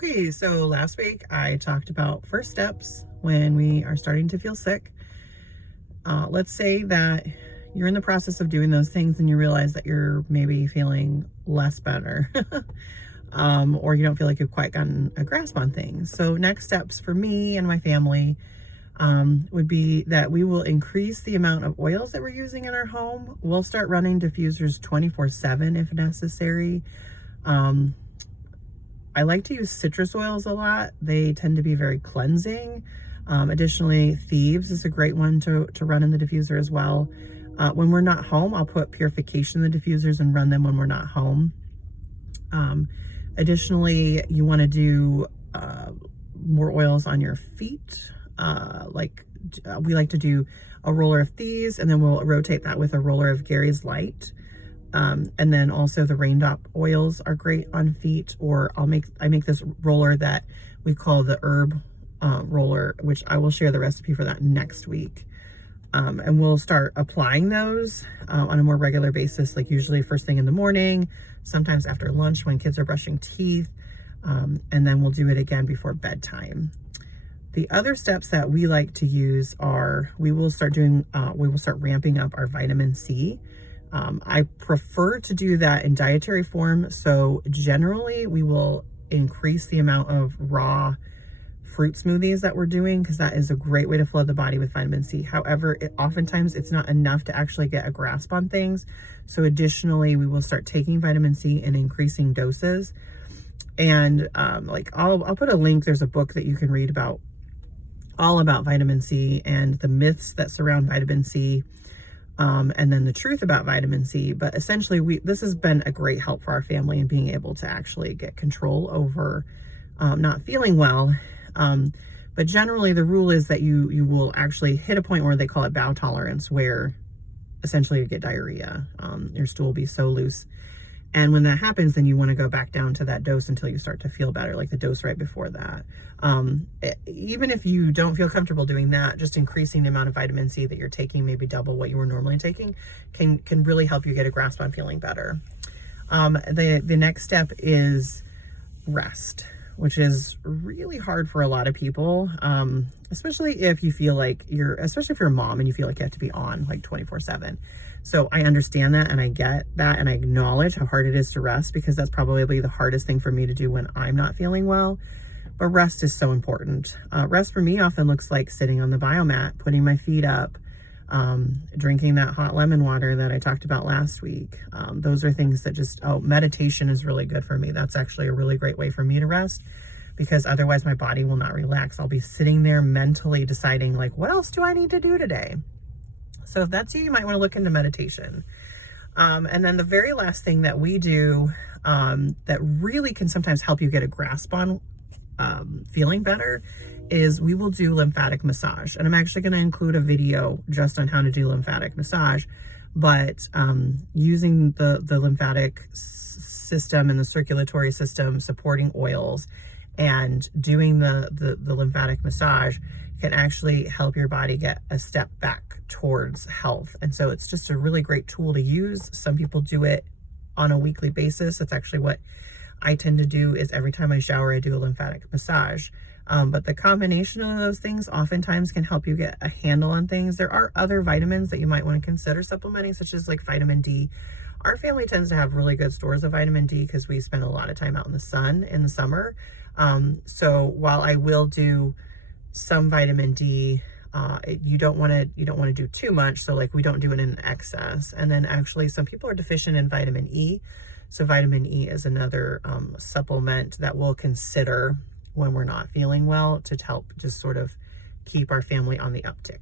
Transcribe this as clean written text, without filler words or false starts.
Okay, so last week I talked about first steps when we are starting to feel sick. Let's say that you're in the process of doing those things and you realize that you're maybe feeling less better, or you don't feel like you've quite gotten a grasp on things. So next steps for me and my family would be that we will increase the amount of oils that we're using in our home. We'll start running diffusers 24/7 if necessary. Um, I like to use citrus oils a lot. They tend to be very cleansing. Additionally, Thieves is a great one to run in the diffuser as well. When we're not home, I'll put purification in the diffusers and run them when we're not home. Additionally, you want to do more oils on your feet. We like to do a roller of Thieves, and then we'll rotate that with a roller of Gary's Light. And then also the raindrop oils are great on feet, or I make this roller that we call the herb roller, which I will share the recipe for that next week. And we'll start applying those on a more regular basis, like usually first thing in the morning, sometimes after lunch when kids are brushing teeth, and then we'll do it again before bedtime. The other steps that we like to use are we will start ramping up our vitamin C. I prefer to do that in dietary form. So generally we will increase the amount of raw fruit smoothies that we're doing, because that is a great way to flood the body with vitamin C. However, oftentimes it's not enough to actually get a grasp on things. So additionally, we will start taking vitamin C in increasing doses. And I'll put a link. There's a book that you can read all about vitamin C and the myths that surround vitamin C. And then the truth about vitamin C. But essentially, this has been a great help for our family in being able to actually get control over not feeling well. But generally, the rule is that you will actually hit a point where they call it bowel tolerance, where essentially you get diarrhea. Your stool will be so loose. And when that happens, then you want to go back down to that dose until you start to feel better, like the dose right before that. Even if you don't feel comfortable doing that, just increasing the amount of vitamin C that you're taking, maybe double what you were normally taking, can really help you get a grasp on feeling better. The next step is rest, which is really hard for a lot of people, especially if you feel like especially if you're a mom and you feel like you have to be on like 24/7. So I understand that, and I get that, and I acknowledge how hard it is to rest, because that's probably the hardest thing for me to do when I'm not feeling well. But rest is so important. Rest for me often looks like sitting on the biomat, putting my feet up, drinking that hot lemon water that I talked about last week. Those are things that meditation is really good for me. That's actually a really great way for me to rest, because otherwise my body will not relax. I'll be sitting there mentally deciding, like, what else do I need to do today? So if that's you might want to look into meditation. And then the very last thing that we do that really can sometimes help you get a grasp on feeling better is we will do lymphatic massage. And I'm actually going to include a video just on how to do lymphatic massage. But using the lymphatic system and the circulatory system, supporting oils, and doing the lymphatic massage can actually help your body get a step back towards health. And so it's just a really great tool to use. Some people do it on a weekly basis. That's actually what I tend to do, is every time I shower, I do a lymphatic massage. But the combination of those things oftentimes can help you get a handle on things. There are other vitamins that you might want to consider supplementing, such as like vitamin D. Our family tends to have really good stores of vitamin D because we spend a lot of time out in the sun in the summer. So while I will do some vitamin D, you don't want to do too much. So like we don't do it in excess. And then actually some people are deficient in vitamin E. So vitamin E is another supplement that we'll consider when we're not feeling well, to help just sort of keep our family on the uptick.